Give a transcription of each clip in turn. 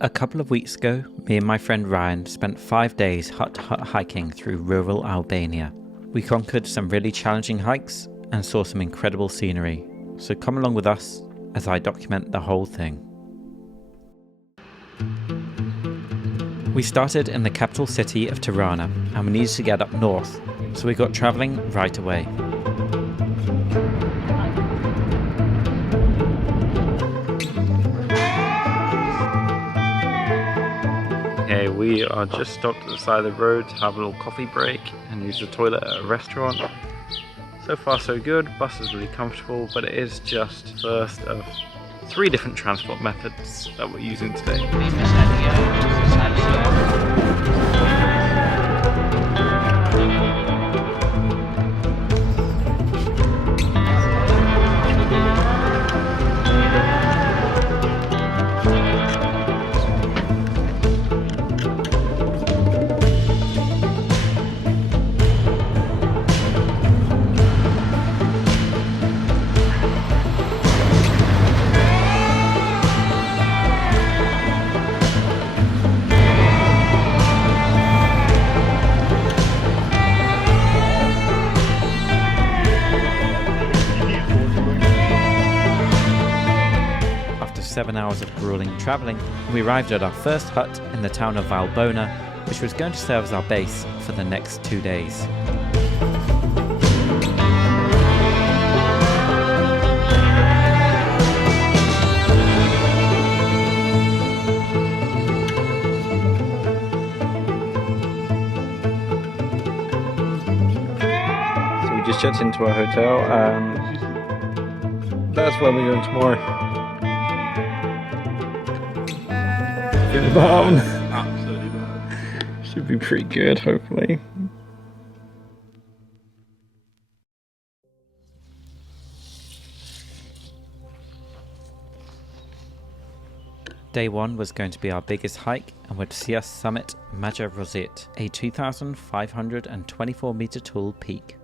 A couple of weeks ago, me and my friend Ryan spent 5 days hut-to-hut hiking through rural Albania. We conquered some really challenging hikes and saw some incredible scenery, so come along with us as I document the whole thing. We started in the capital city of Tirana and we needed to get up north, so we got travelling right away. Okay, we are just stopped at the side of the road to have a little coffee break and use the toilet at a restaurant. So far so good, bus is really comfortable, but it is just the first of 3 different transport methods that we're using today. After 7 hours of grueling travelling, we arrived at our first hut in the town of Valbona, which was going to serve as our base for the next 2 days. So we just checked into our hotel and that's where we're going tomorrow. The bottom. Absolutely not. Should be pretty good, hopefully. Day 1 was going to be our biggest hike and would see us summit Maja Rosit, a 2,524 meter tall peak.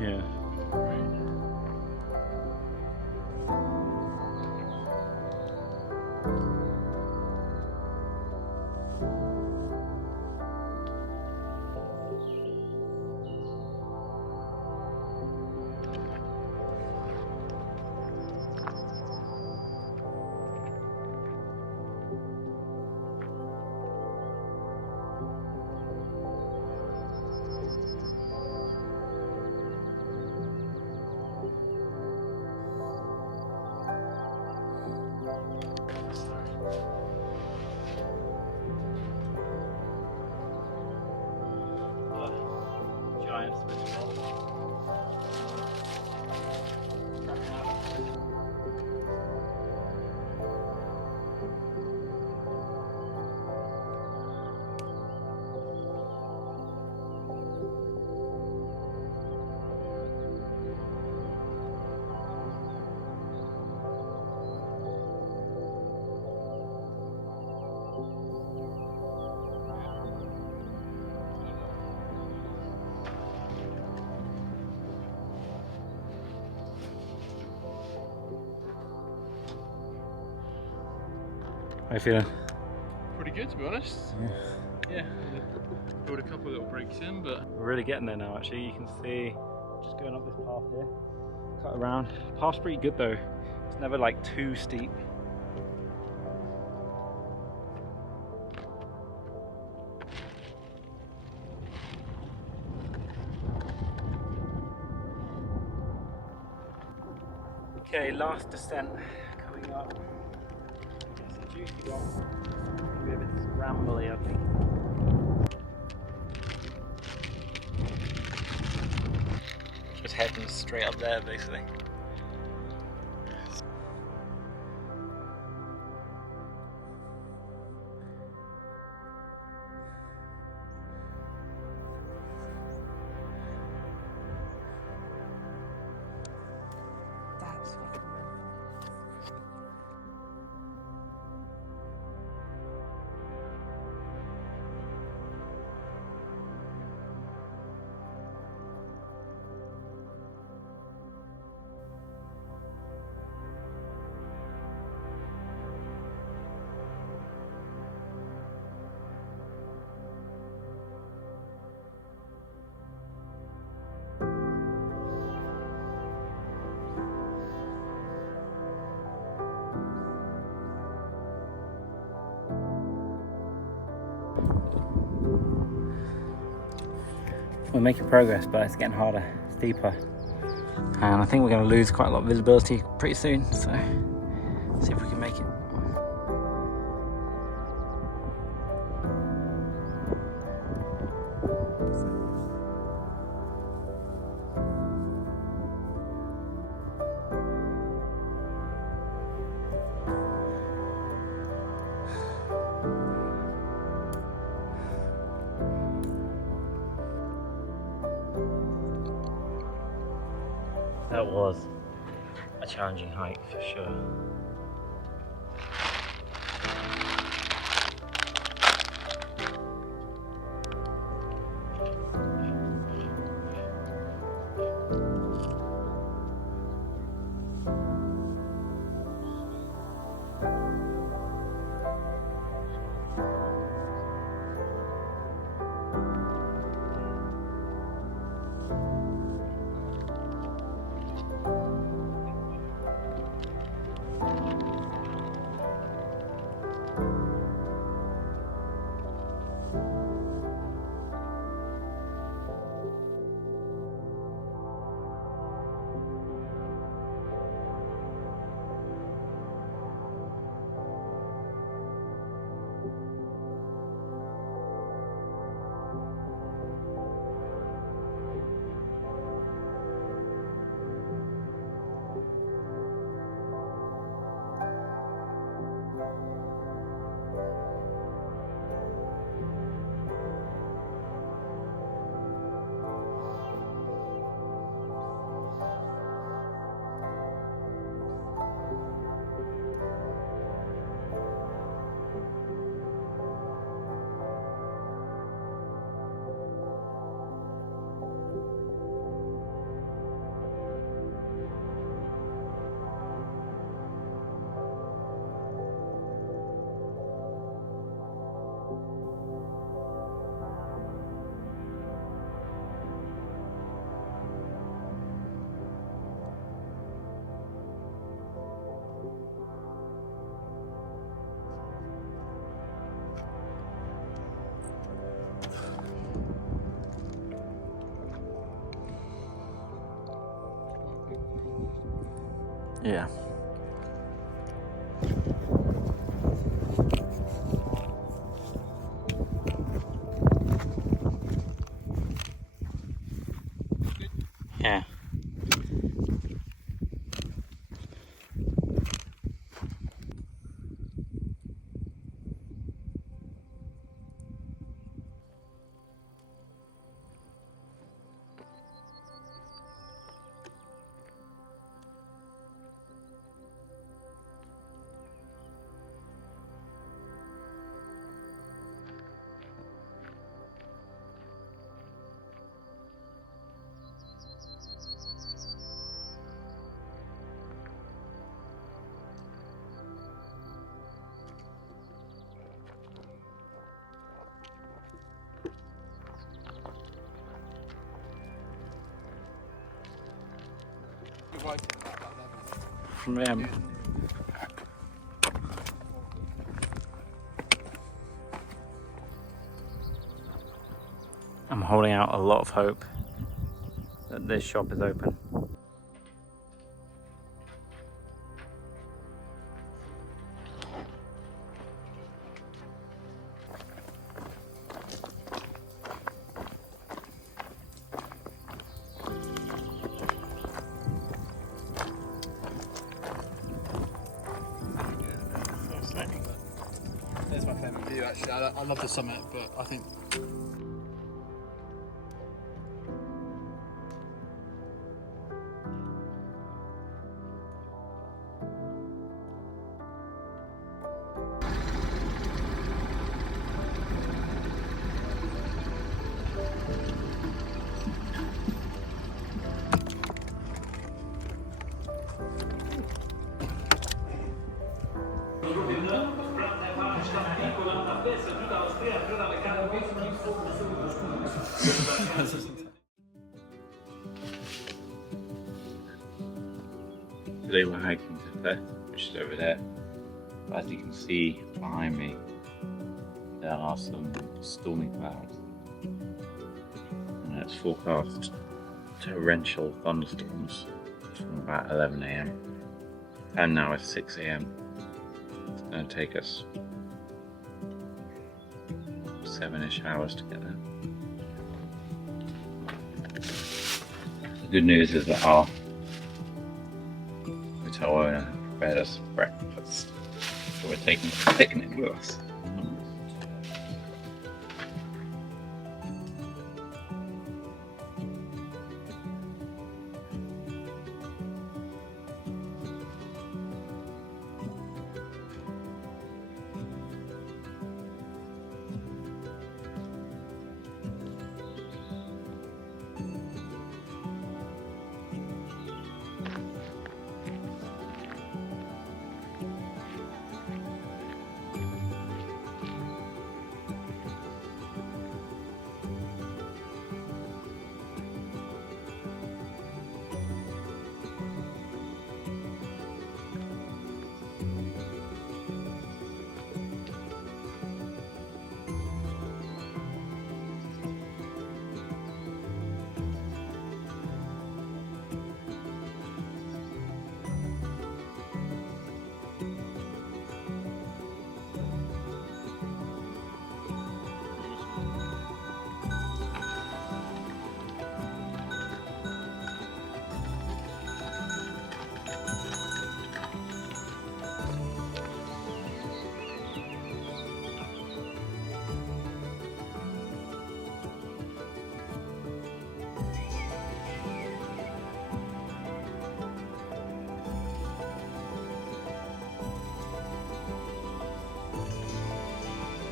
Yeah. nice restaurant. How you feeling? Pretty good, to be honest. Yeah. Got a couple of little breaks in, but We're really getting there now actually. You can see, just going up this path here, cut around. Path's pretty good though. It's never like too steep. Okay, last descent coming up. It's a juicy one. Maybe a bit scrambly, I think. Just heading straight up there, basically. That's We're making progress, but it's getting harder, steeper. And I think we're going to lose quite a lot of visibility pretty soon, so see if we can make it. That was a challenging hike for sure. Yeah. writing about that level. From them. I'm holding out a lot of hope that this shop is open. There's my favourite view actually. I love the summit, but I think Today we're hiking to Theth, which is over there. As you can see behind me, there are some stormy clouds. And it's forecast torrential thunderstorms from about 11 AM. And now it's 6 AM. It's going to take us 7-ish hours to get there. The good news is that our hotel owner prepared us breakfast, so we're taking a picnic with us.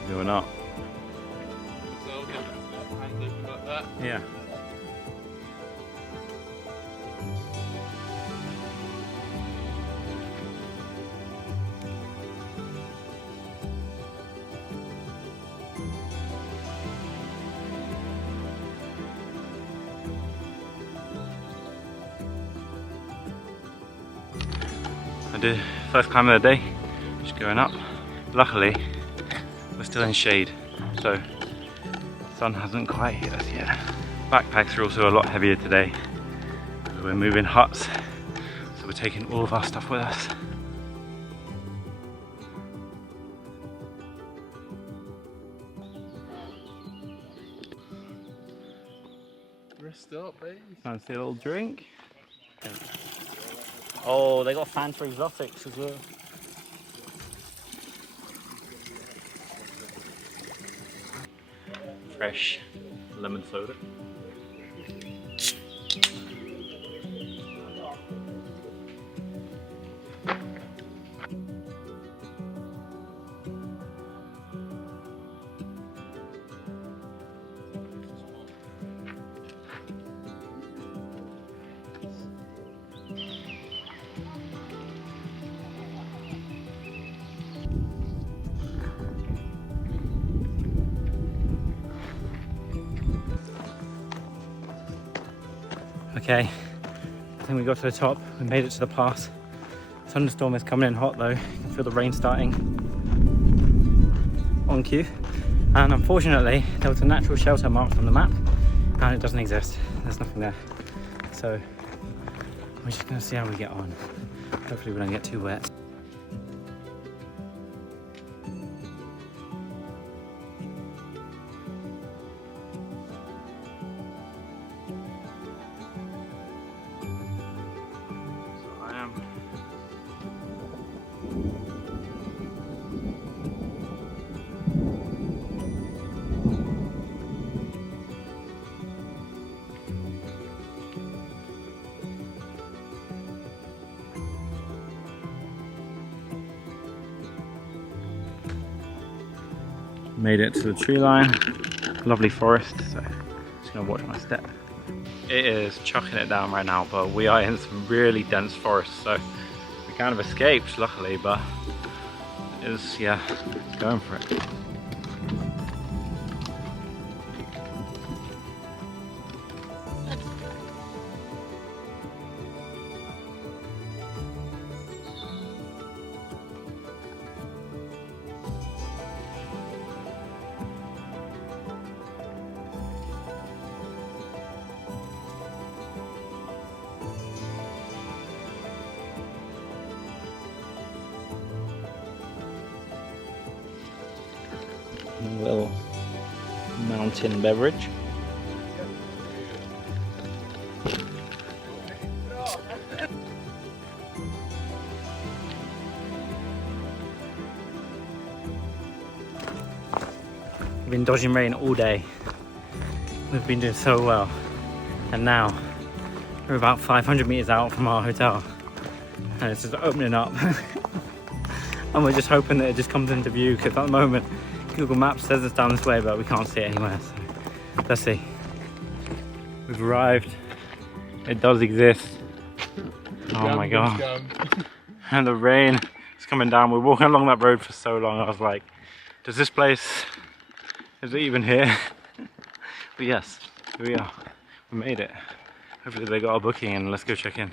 Going up. so I'll get hands open like that. Yeah. I did first climb of the day, just going up. Luckily, we're still in shade, so the sun hasn't quite hit us yet. Backpacks are also a lot heavier today. We're moving huts, so we're taking all of our stuff with us. Rest up, baby. Fancy a little drink? Oh, they got Fanta Exotics as well. Fresh lemon soda. Okay, think we got to the top. We made it to the pass. Thunderstorm is coming in hot though. You can feel the rain starting on cue. And unfortunately, there was a natural shelter marked on the map and it doesn't exist. There's nothing there. So we're just gonna see how we get on. Hopefully we don't get too wet. Made it to the tree line, lovely forest, so just gonna watch my step. It is chucking it down right now, but we are in some really dense forest, so we kind of escaped luckily, but it's, yeah, going for it. A little mountain beverage. We've been dodging rain all day. We've been doing so well. And now we're about 500 meters out from our hotel. And it's just opening up. And we're just hoping that it just comes into view, because at the moment Google Maps says it's down this way, but we can't see it anywhere. So let's see. We've arrived. It does exist. Oh my god. And the rain is coming down. We're walking along that road for so long. I was like, does this place, is it even here? But yes, here we are. We made it. Hopefully they got our booking and let's go check in.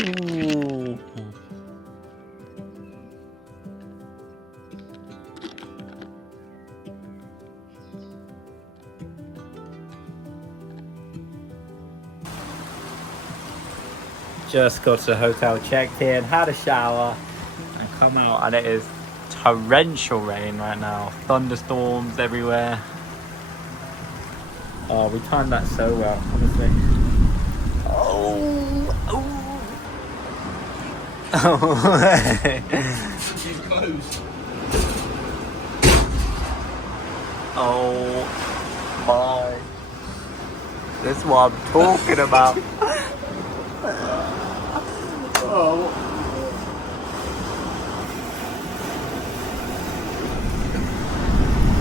Ooh. Just got to the hotel, checked in, had a shower, and come out, and it is torrential rain right now. Thunderstorms everywhere. Oh, we timed that so well, honestly. Oh, oh. She's close. Oh my. This is what I'm talking about. Oh.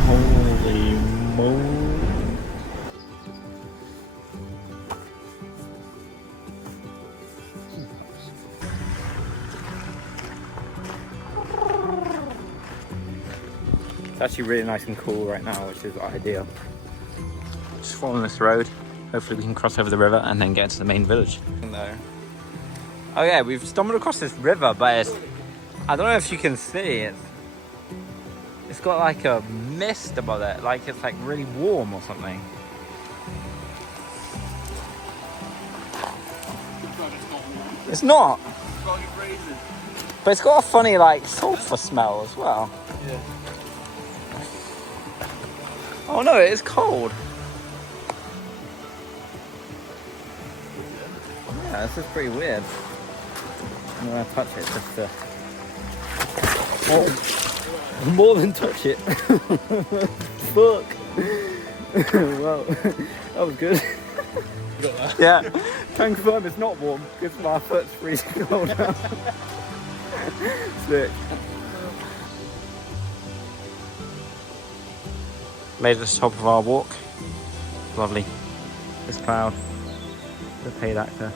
Holy moly. It's actually really nice and cool right now, which is ideal. Just following this road. Hopefully we can cross over the river and then get to the main village. Oh yeah, we've stumbled across this river, but it's, I don't know if you can see, it's got like a mist above it, like it's like really warm or something. It's not. But it's got a funny like sulfur smell as well. Yeah. Oh no, it is cold. Yeah, this is pretty weird. I'm gonna touch it just to... Oh, more than touch it. Fuck. Well, that was good. You got that? Yeah, can confirm it's not warm because my foot's freezing cold now. Sick. Made it to the top of our walk. Lovely. This cloud, the paid actor.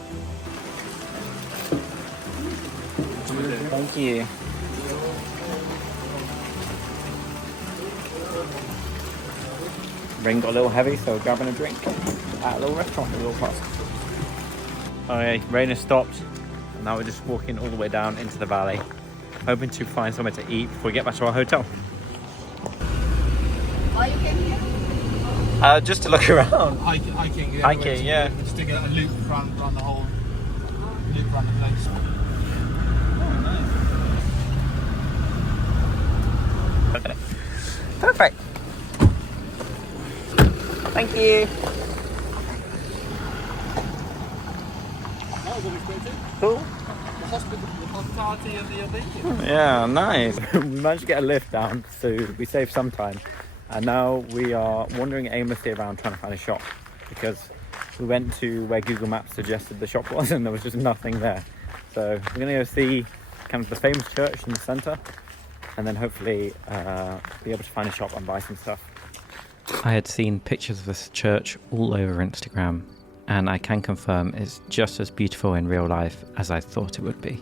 Thank you. Rain got a little heavy, so we're grabbing a drink at a little restaurant a little past. Okay, rain has stopped, and now we're just walking all the way down into the valley, hoping to find somewhere to eat before we get back to our hotel. Oh, you came here? Just to look around. Hiking, yeah. Hiking, yeah. Just to get a loop around the whole loop around the place. Okay. Perfect. Thank you. That was unexpected. Cool. The hospitality of the Albania. Yeah, nice. We managed to get a lift down, so we saved some time. And now we are wandering aimlessly around trying to find a shop, because we went to where Google Maps suggested the shop was and there was just nothing there. So we're going to go see kind of the famous church in the centre, and then hopefully be able to find a shop and buy some stuff. I had seen pictures of this church all over Instagram, and I can confirm it's just as beautiful in real life as I thought it would be.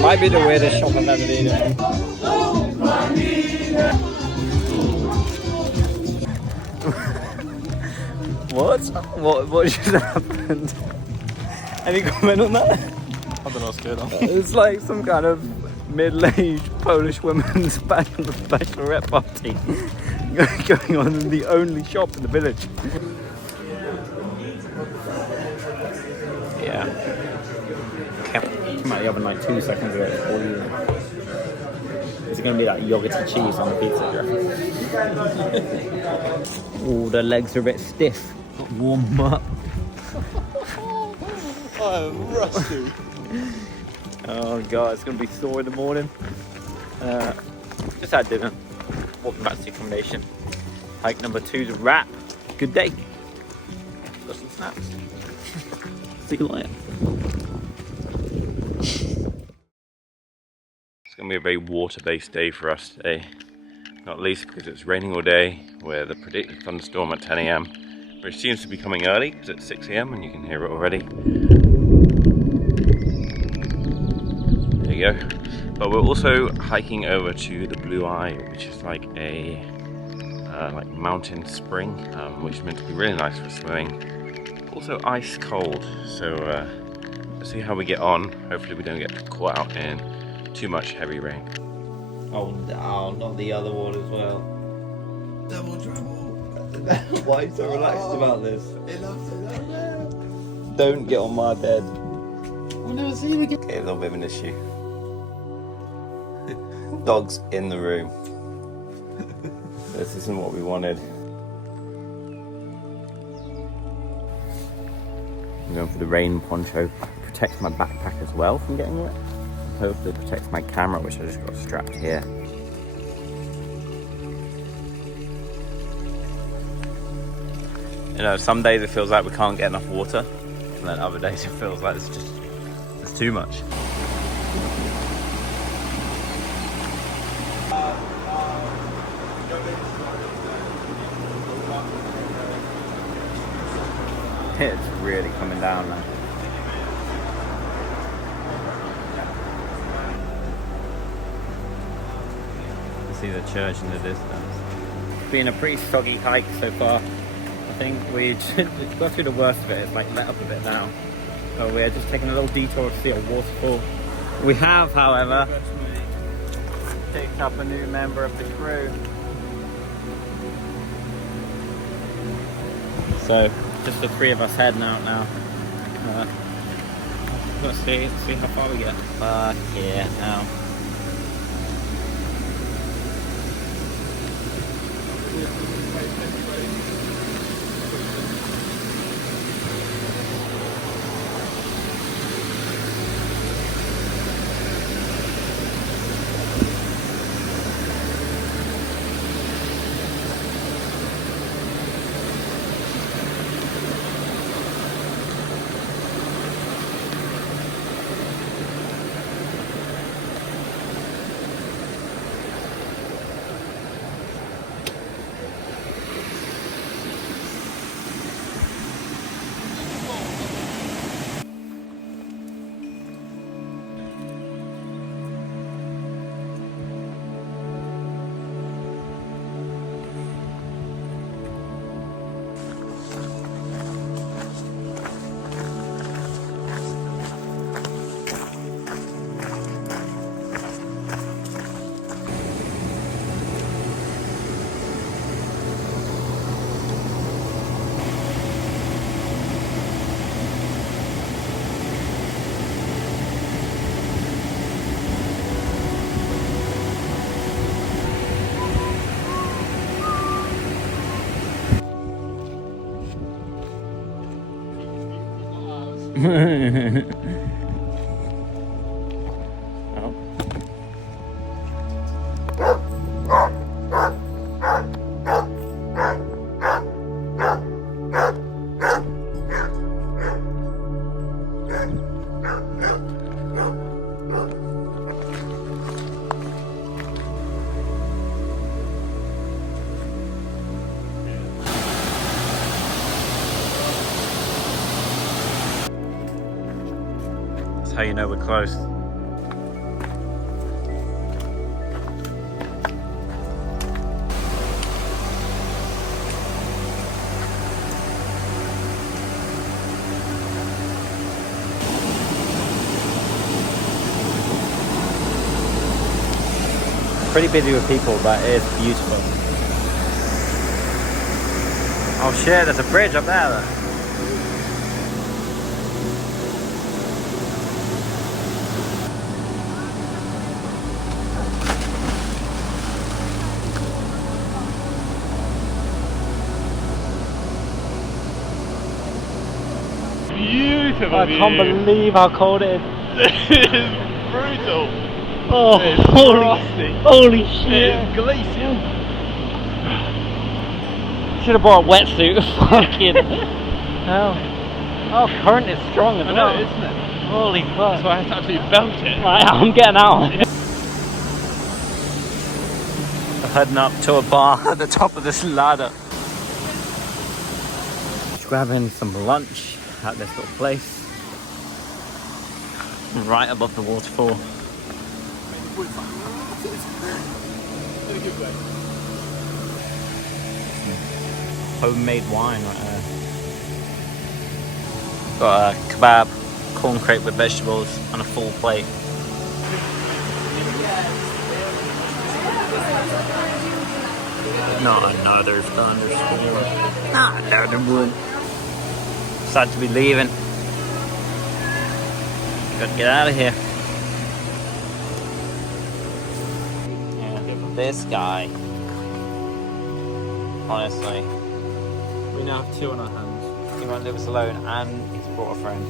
Might be the weirdest shop I've ever been in. What just happened? Any comment on that? I don't know what's going on. It's like some kind of middle-aged Polish woman's bachelorette party going on in the only shop in the village. Yeah. Came out of the oven like 2 seconds ago. It's all you. Is it going to be like yogurty cheese on the pizza, do you reckon? Oh, the legs are a bit stiff. Got to warm them up. I'm rusty. Oh god, it's going to be sore in the morning. Just had dinner. Walking back to the accommodation. Hike number 2's a wrap. Good day. Got some snacks. See you later. It's going to be a very water-based day for us today. Not least because it's raining all day, with a predicted thunderstorm at 10 AM, which seems to be coming early because it's 6 AM and you can hear it already. There you go. But we're also hiking over to the Blue Eye, which is like a mountain spring, which is meant to be really nice for swimming. Also ice cold, so let's see how we get on. Hopefully we don't get caught out in too much heavy rain. Oh no, not the other one as well. Double trouble. Why are you so relaxed about this? It loves it. Don't get on my bed. We'll never see you again. Okay, a little bit of an issue. Dog's in the room. This isn't what we wanted. I'm going for the rain poncho. Protects my backpack as well from getting wet. Hopefully it protects my camera, which I just got strapped here. You know, some days it feels like we can't get enough water, and then other days it feels like it's too much. It's really coming down now. See the church in the distance. It's been a pretty soggy hike so far. I think we got through the worst of it. It's like let up a bit now. So we're just taking a little detour to see a waterfall. We have, however, picked up a new member of the crew. So just the 3 of us heading out now. Let's see how far we get. Fuck yeah, now. Oh. That's how you know we're close. Pretty busy with people, but it is beautiful. Oh shit, there's a bridge up there though. Beautiful I can't believe how cold it is. It is brutal. Oh, It is frosty. holy shit. It is glacial. Should have brought a wetsuit. Fucking hell. Oh, current is strong as I well. know, isn't it? Holy fuck. So I have to actually belt it. Right, I'm getting out. I'm heading up to a bar at the top of this ladder. Just grabbing some lunch at this little place. Right above the waterfall. Homemade wine right there. Got a kebab, corn crepe with vegetables, and a full plate. Not another thunderstorm. Not another one. Sad to be leaving. Gotta get out of here. Yeah, look at this guy. Honestly. We now have two on our hands. He won't leave us alone, and he's brought a friend.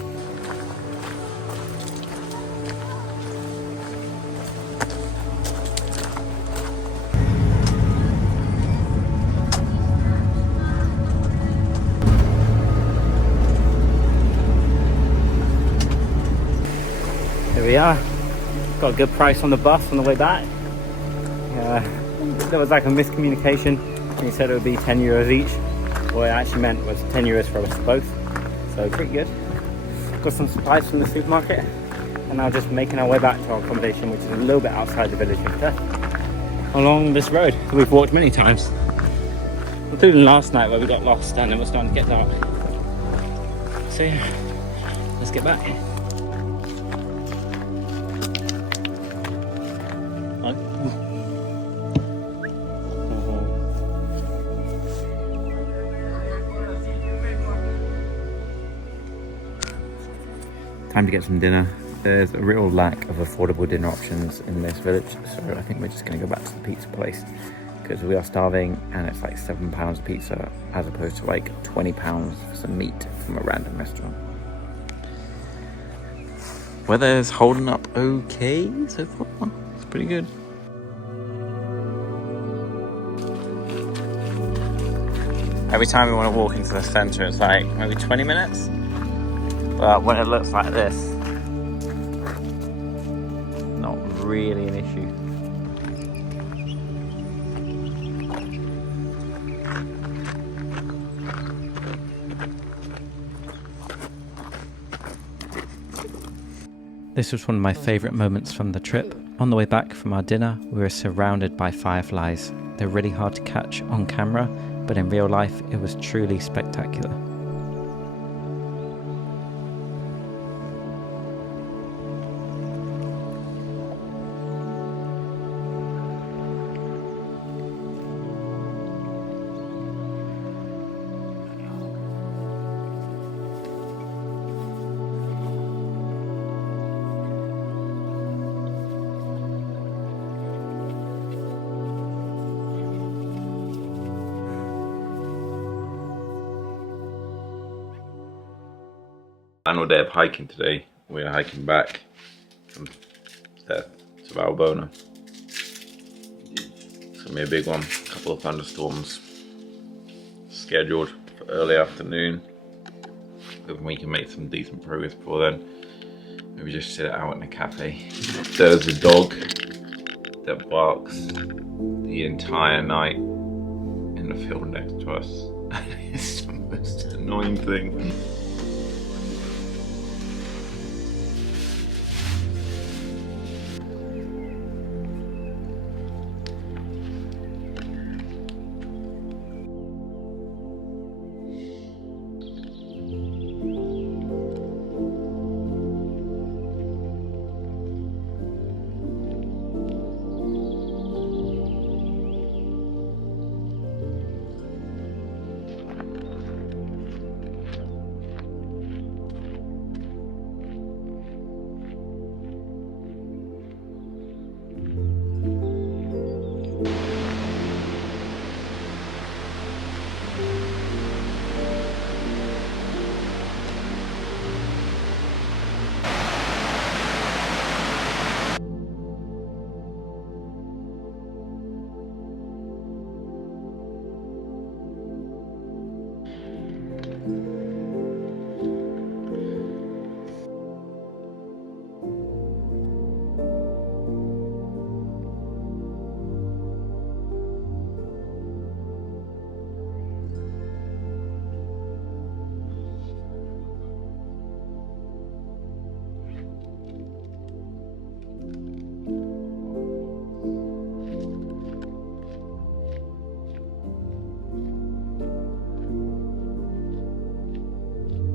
Here we are. Got a good price on the bus on the way back. There was like a miscommunication. He said it would be 10 euros each. What it actually meant was 10 euros for us both. So pretty good. Got some supplies from the supermarket. And now just making our way back to our accommodation, which is a little bit outside the village of Theth, along this road that we've walked many times. Including last night where we got lost and it was starting to get dark. So yeah, let's get back. Time to get some dinner. There's a real lack of affordable dinner options in this village, so I think we're just going to go back to the pizza place because we are starving and it's like £7 a pizza as opposed to like £20 for some meat from a random restaurant. Weather's holding up okay so far. It's pretty good. Every time we want to walk into the centre, it's like maybe 20 minutes. But when it looks like this, not really an issue. This was one of my favourite moments from the trip. On the way back from our dinner, we were surrounded by fireflies. They're really hard to catch on camera, but in real life, it was truly spectacular. Final day of hiking today. We're hiking back from Theth to Valbona. It's gonna be a big one. A couple of thunderstorms scheduled for early afternoon. Hoping we can make some decent progress before then. Maybe just sit out in a cafe. There's a dog that barks the entire night in the field next to us. It's the most annoying thing.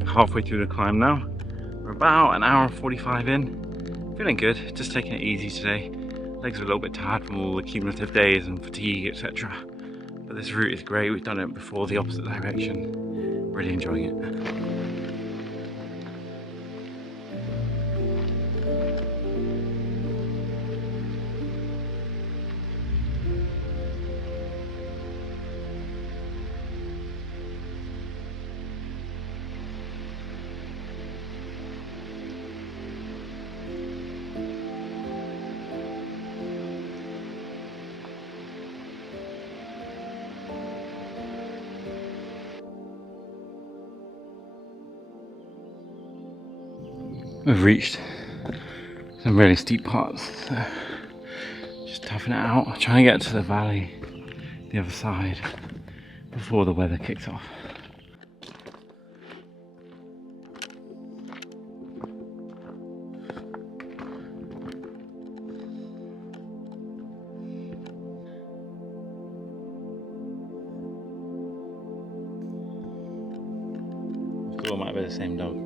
Halfway through the climb now. We're about an hour and 45 in. Feeling good, just taking it easy today. Legs are a little bit tired from all the cumulative days and fatigue, etc. But this route is great. We've done it before the opposite direction. Really enjoying it. We've reached some really steep parts, so just toughing it out, trying to get to the valley, the other side, before the weather kicks off. I thought it might be the same dog.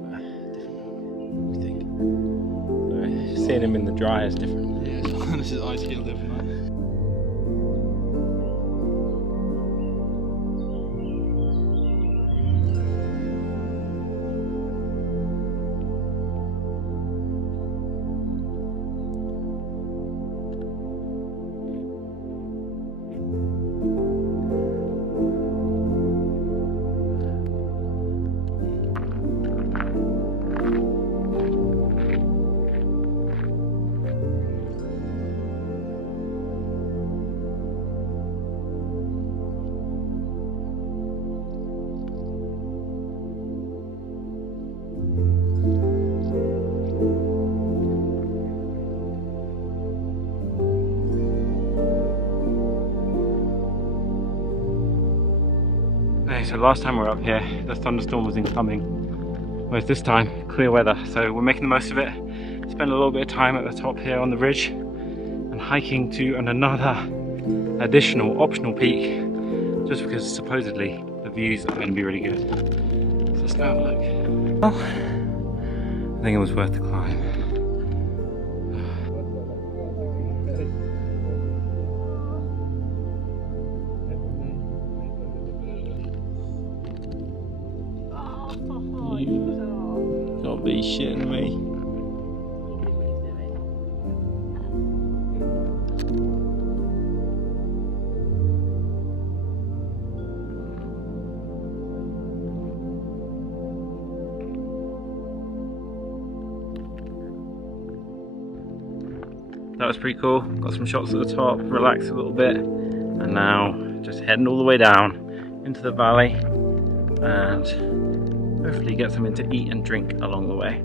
Seeing him in the dry is different. Yeah, this is ice heel different. So last time we were up here, the thunderstorm was incoming, whereas this time, clear weather. So we're making the most of it. Spend a little bit of time at the top here on the ridge and hiking to another additional optional peak, just because supposedly the views are going to be really good. So let's go have a look. Well, I think it was worth the climb. Don't be shitting me. that was pretty cool. Got some shots at the top, relaxed a little bit, and now just heading all the way down into the valley and hopefully get something to eat and drink along the way.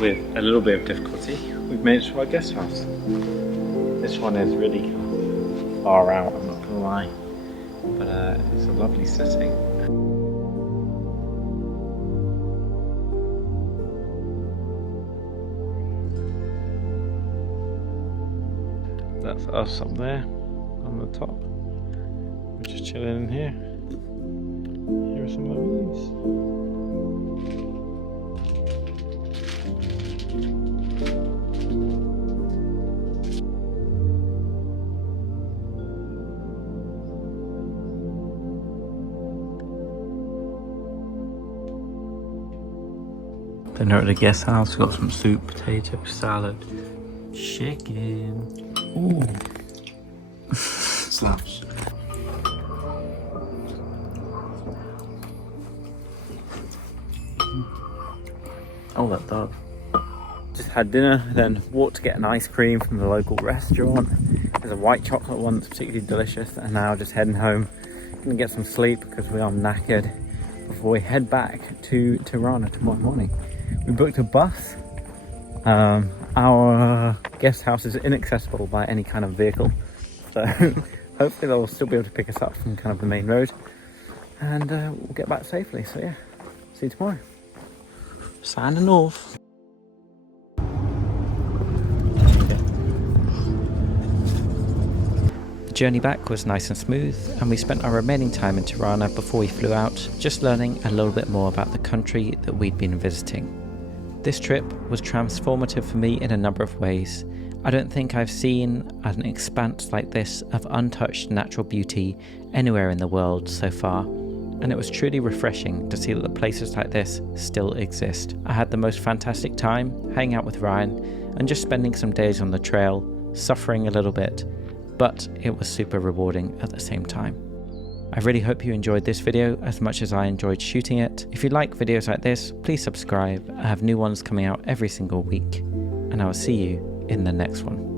With a little bit of difficulty, we've made it to our guest house. This one is really far out, I'm not gonna lie, but it's a lovely setting. That's us up there on the top. We're just chilling in here. Here are some of the views. Dinner at the guest house. Got some soup, potato, salad, chicken. Ooh. Slaps. Oh, that does. Just had dinner, then walked to get an ice cream from the local restaurant. There's a white chocolate one that's particularly delicious, and now just heading home. Gonna get some sleep because we are knackered before we head back to Tirana tomorrow morning. We booked a bus. Our guest house is inaccessible by any kind of vehicle, so hopefully they'll still be able to pick us up from kind of the main road, and we'll get back safely. So yeah, see you tomorrow. Signing off. The journey back was nice and smooth, and we spent our remaining time in Tirana before we flew out, just learning a little bit more about the country that we'd been visiting. This trip was transformative for me in a number of ways. I don't think I've seen an expanse like this of untouched natural beauty anywhere in the world so far, and it was truly refreshing to see that places like this still exist. I had the most fantastic time hanging out with Ryan and just spending some days on the trail, suffering a little bit, but it was super rewarding at the same time. I really hope you enjoyed this video as much as I enjoyed shooting it. If you like videos like this, please subscribe. I have new ones coming out every single week, and I will see you in the next one.